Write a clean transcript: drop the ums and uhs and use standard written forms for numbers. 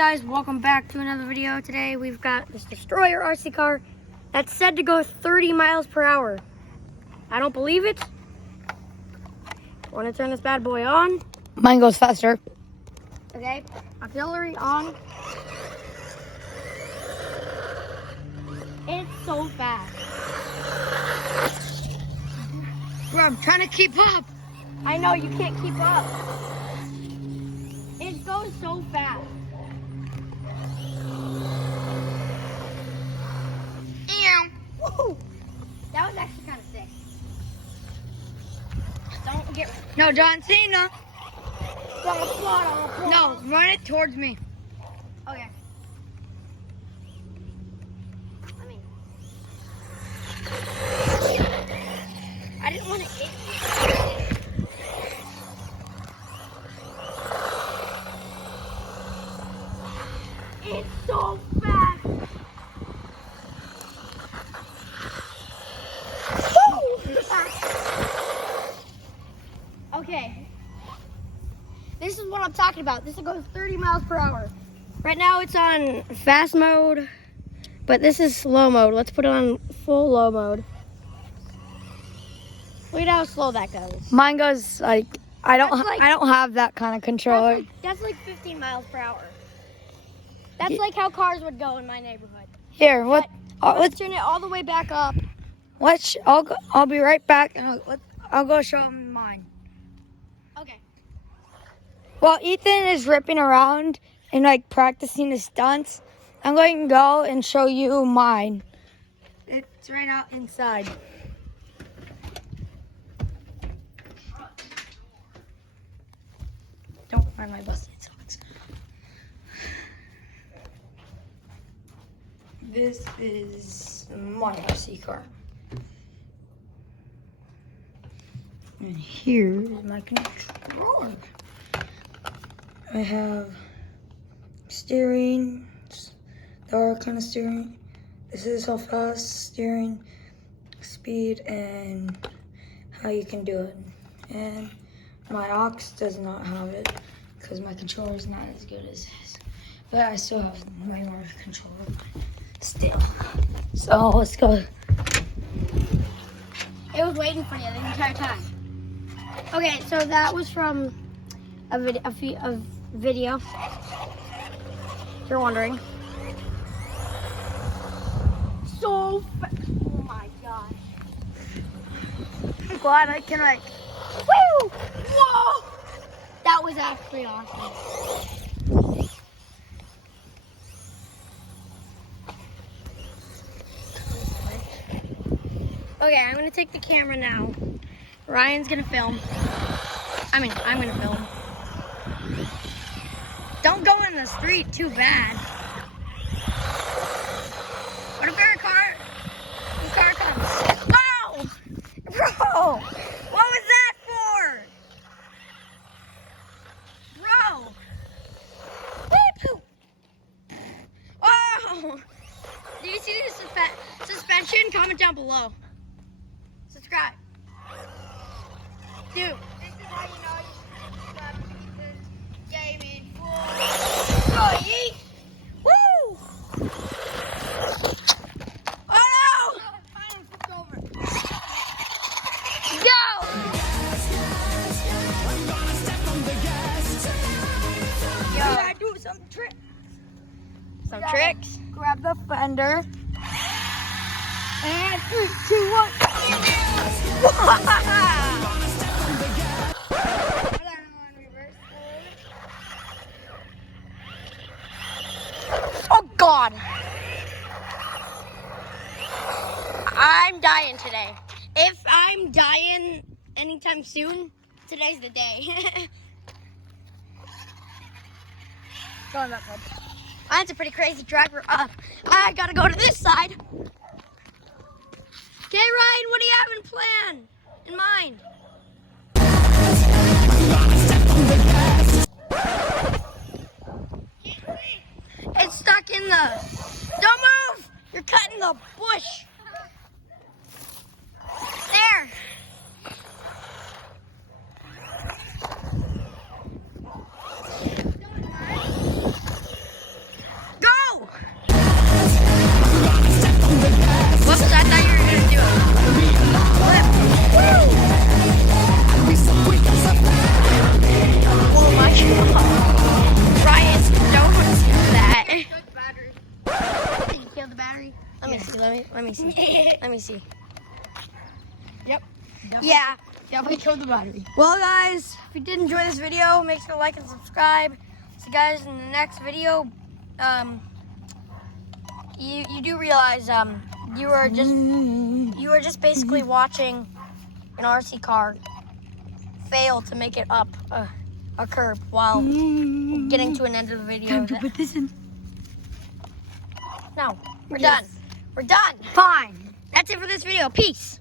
Guys, welcome back to another video. Today we've got this Destroyer RC car that's said to go 30 miles per hour. I don't believe it. Want to turn this bad boy on? Mine goes faster. Okay, auxiliary on. It's so fast. Bro, I'm trying to keep up. I know you can't keep up. It goes so fast. Woo! That was actually kind of sick. Don't get... No, John Cena. Don't applaud. No, run it towards me. Okay. I didn't want to hit you. It's so fast. Okay. This is what I'm talking about. This goes 30 miles per hour. Right now it's on fast mode, but this is slow mode. Let's put it on full low mode. Look at how slow that goes. Mine goes like I don't have that kind of controller. That's like 15 miles per hour. That's like how cars would go in my neighborhood. Here, what? Let's turn it all the way back up. I'll be right back, and I'll go show him mine. Okay. While Ethan is ripping around and like practicing his stunts, I'm going to go and show you mine. It's right out inside. Don't mind my busted socks. This is my RC car. And here is my controller. I have steering, the R kind of steering. This is how fast steering, speed, and how you can do it. And my aux does not have it because my controller is not as good as his. But I still have my more controller still. So let's go. It was waiting for you the entire time. Okay, so that was from a video. If you're wondering. So oh my gosh. I'm glad I can like. Woo! Whoa! That was actually awesome. Okay, I'm gonna take the camera now. Ryan's gonna film. I'm gonna film. Don't go in the street too bad. What if our car comes? Wow! Bro! What was that for? Bro! Whoop! Oh! Do you see the suspension? Comment down below. Subscribe. Dude. This is how you know you got Ethan's gaming full. Oh, yeet! Woo! Oh no! Finally flipped over. Go! Yo, I do some tricks. Some tricks. Grab the fender. And 3, 2, 1. Oh God! I'm dying today. If I'm dying anytime soon, today's the day. Going that side. That's a pretty crazy driver up. I gotta go to this side. Okay, Ryan, what do you have in plan? In mind? It's stuck in the... Don't move! You're cutting the bush. There. me see. Let me see. Yep. Yeah. Definitely killed the battery. Well, guys, if you did enjoy this video, make sure to like and subscribe. See you guys in the next video. You do realize you are just basically watching an RC car fail to make it up a curb while getting to an end of the video. Time to put this in. No, we're done. We're done. Fine. That's it for this video. Peace.